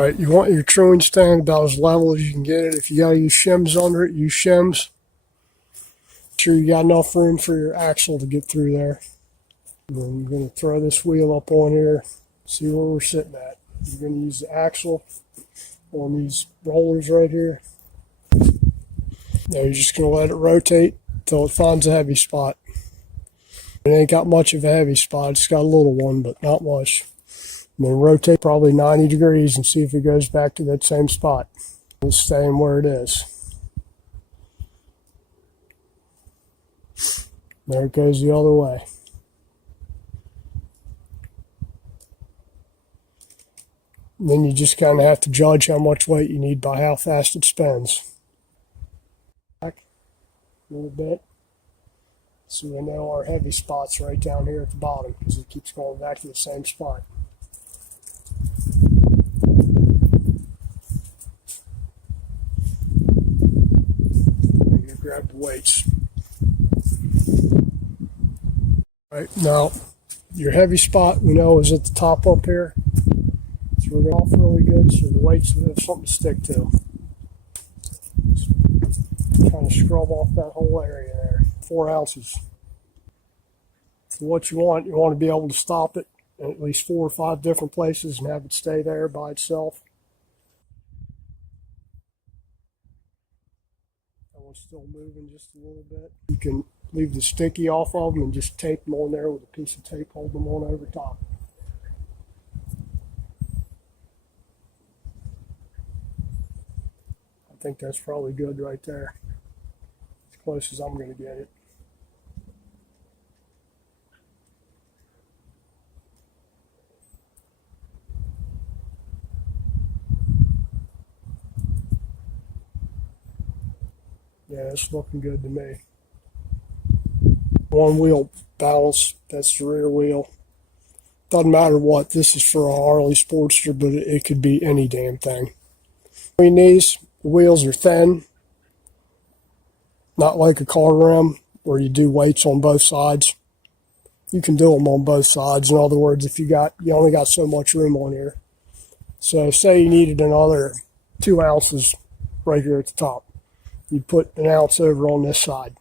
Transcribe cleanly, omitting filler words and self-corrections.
All right, you want your throwing stand about as level as you can get it. If you got to use shims under it, use shims. Make sure you got enough room for your axle to get through there. And then you're going to throw this wheel up on here, see where we're sitting at. You're going to use the axle on these rollers right here. Now you're just going to let it rotate until it finds a heavy spot. It ain't got much of a heavy spot. It's got a little one, but not much. And then rotate probably 90 degrees and see if it goes back to that same spot. It's staying where it is. There it goes the other way. And then you just kind of have to judge how much weight you need by how fast it spins. Back a little bit. So we know our heavy spot's right down here at the bottom because it keeps going back to the same spot. You grab the weights. Right, now your heavy spot we know is at the top up here. So we're going off really good so the weights will have something to stick to. Just trying to scrub off that whole area there. 4 ounces. So what you want to be able to stop it in at least 4 or 5 different places and have it stay there by itself. That one's still moving just a little bit. You can leave the sticky off of them and just tape them on there with a piece of tape, hold them on over top. I think that's probably good right there. As close as I'm going to get it. Yeah, it's looking good to me. One wheel balance, that's the rear wheel. Doesn't matter what, this is for a Harley Sportster, but it could be any damn thing. Between these, the wheels are thin, not like a car rim where you do weights on both sides. You can do them on both sides. In other words, if you only got so much room on here. So say you needed another 2 ounces right here at the top. You put 1 ounce over on this side.